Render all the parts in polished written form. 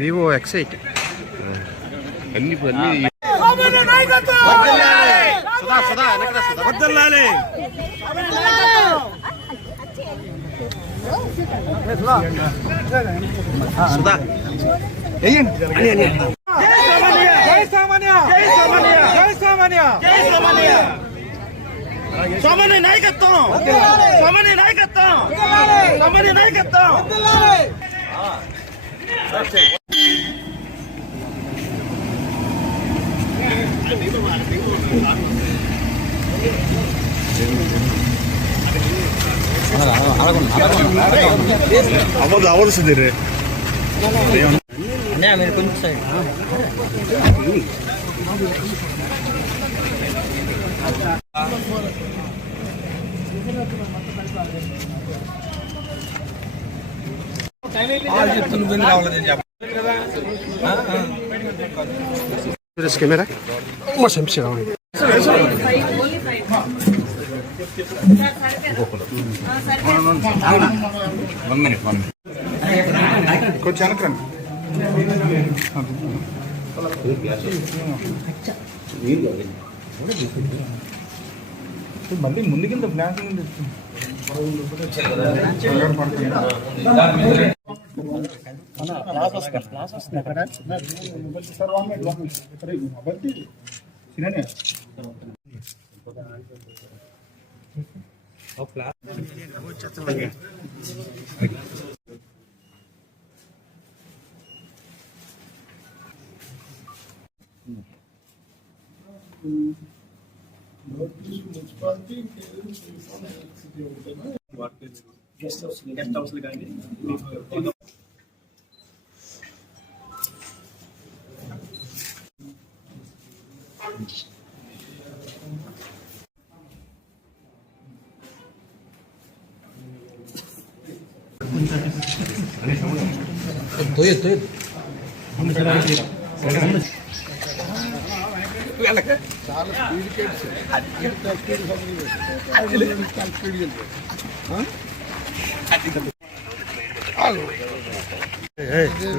Vivo X8 సామాన్య నాయకత్వం సామాన్య నాయకత్వం సామాన్య నాయకత్వం అవ్వదు సుధీర్ మీరు కొంచెం సైడ్ కెమెరా కొంచెం వెనకరండి మళ్ళీ ముందు కింద ప్లానింగ్ గెస్ట్ హౌస్ కానీ చాలా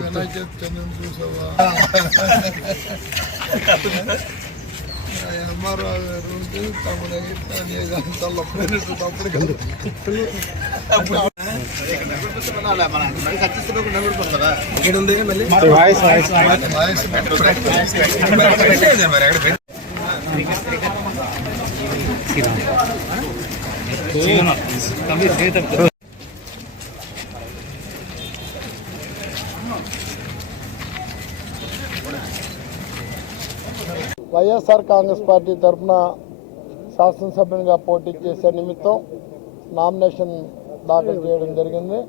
వినాయక చంద్రుని చూసావా ఎంఆర్ఓ గారు వైఎస్ఆర్ కాంగ్రెస్ పార్టీ తరఫున శాసనసభ్యునిగా పోటీ చేసే నిమిత్తం నామినేషన్ దాఖలు చేయడం జరిగింది.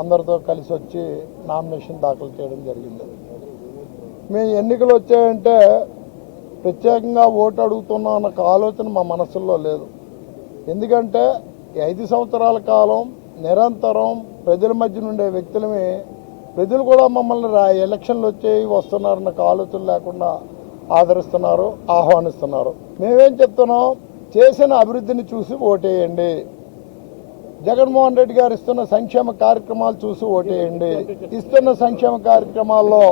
అందరితో కలిసి వచ్చి నామినేషన్ దాఖలు చేయడం జరిగింది. మీ ఎన్నికలు వచ్చాయంటే ప్రత్యేకంగా ఓటు అడుగుతున్నా అన్న ఆలోచన మా మనసుల్లో లేదు. ఎందుకంటే 5 సంవత్సరాల కాలం నిరంతరం ప్రజల మధ్య నుండే వ్యక్తులమే ప్రజలు కూడా మమ్మల్ని ఎలక్షన్లు వచ్చేవి వస్తున్నారన్న ఆలోచన లేకుండా ఆదరిస్తున్నారు, ఆహ్వానిస్తున్నారు. మేమేం చెప్తున్నాం, చేసిన అభివృద్ధిని చూసి ఓటేయండి, జగన్మోహన్ రెడ్డి గారు ఇస్తున్న సంక్షేమ కార్యక్రమాలు చూసి ఓటేయండి, ఇస్తున్న సంక్షేమ కార్యక్రమాల్లో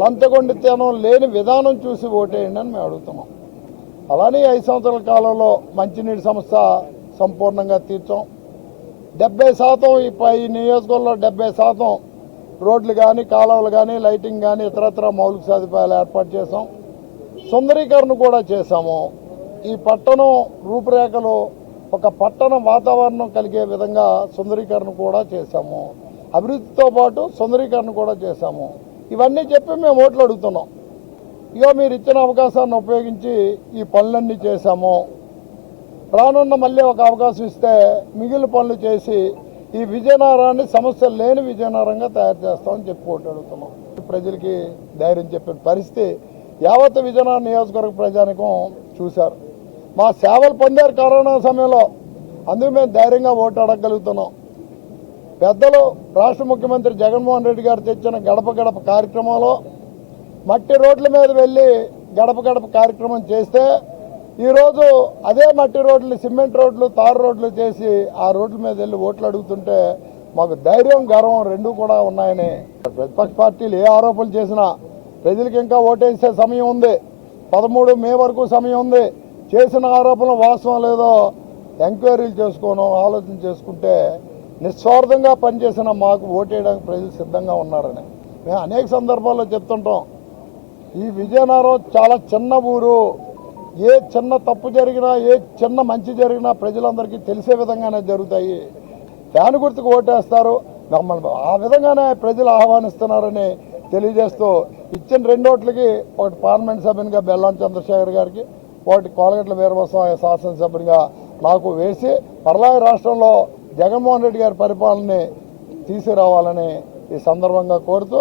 లంచగొండితనం లేని విధానం చూసి ఓటేయండి అని మేము అడుగుతున్నాం. అలానే 5 సంవత్సరాల కాలంలో మంచినీటి సమస్య సంపూర్ణంగా తీర్చాం. 70% ఈ నియోజకవర్గంలో 70% రోడ్లు కానీ, కాలువలు కానీ, లైటింగ్ కానీ, ఇతరత్ర మౌలిక సదుపాయాలు ఏర్పాటు చేసాం. సుందరీకరణ కూడా చేశాము. ఈ పట్టణం రూపురేఖలు ఒక పట్టణ వాతావరణం కలిగే విధంగా సుందరీకరణ కూడా చేశాము. అభివృద్ధితో పాటు సుందరీకరణ కూడా చేశాము. ఇవన్నీ చెప్పి మేము ఓట్లు అడుగుతున్నాం. ఇగో మీరు ఇచ్చిన అవకాశాన్ని ఉపయోగించి ఈ పనులన్నీ చేశాము. రానున్న మళ్ళీ ఒక అవకాశం ఇస్తే మిగిలిన పనులు చేసి ఈ విజయనగరాన్ని సమస్యలు లేని విజయనగరంగా తయారు చేస్తామని చెప్పి ఓటు అడుగుతున్నాం. ప్రజలకి ధైర్యం చెప్పిన పరిస్థితి యావత్ విజయనగరం నియోజకవర్గ ప్రజానికం చూశారు. మా సేవలు పొందారు కరోనా సమయంలో, అందుకు మేము ధైర్యంగా ఓటు అడగగలుగుతున్నాం. పెద్దలు రాష్ట్ర ముఖ్యమంత్రి జగన్మోహన్ రెడ్డి గారు తెచ్చిన గడప గడప కార్యక్రమంలో మట్టి రోడ్ల మీద వెళ్ళి గడప గడప కార్యక్రమం చేస్తే ఈరోజు అదే మట్టి రోడ్లు, సిమెంట్ రోడ్లు, తారు రోడ్లు చేసి ఆ రోడ్ల మీద వెళ్ళి ఓట్లు అడుగుతుంటే మాకు ధైర్యం గర్వం రెండూ కూడా ఉన్నాయని ప్రతిపక్ష పార్టీలు ఏ ఆరోపణలు చేసినా ప్రజలకు ఇంకా ఓటేసే సమయం ఉంది. 13 మే వరకు సమయం ఉంది. చేసిన ఆరోపణలు వాస్తవం లేదో ఎంక్వైరీలు చేసుకోను ఆలోచన చేసుకుంటే నిస్వార్థంగా పనిచేసిన మాకు ఓటేయడానికి ప్రజలు సిద్ధంగా ఉన్నారని మేము అనేక సందర్భాల్లో చెప్తుంటాం. ఈ విజయనగరం చాలా చిన్న ఊరు. ఏ చిన్న తప్పు జరిగినా ఏ చిన్న మంచి జరిగినా ప్రజలందరికీ తెలిసే విధంగానే జరుగుతాయి. ఫ్యాన్ గుర్తుకు ఓటేస్తారు. మమ్మల్ని ఆ విధంగానే ప్రజలు ఆహ్వానిస్తున్నారని తెలియజేస్తూ ఇచ్చిన 2 ఓట్లకి ఒకటి పార్లమెంట్ సభ్యునిగా బెల్లాం చంద్రశేఖర్ గారికి, ఒకటి కోలగట్ల వీరభద్రస్వామి శాసనసభ్యునిగా నాకు వేసి పర్లాయ రాష్ట్రంలో జగన్మోహన్ రెడ్డి గారి పరిపాలనని తీసుకురావాలని ఈ సందర్భంగా కోరుతూ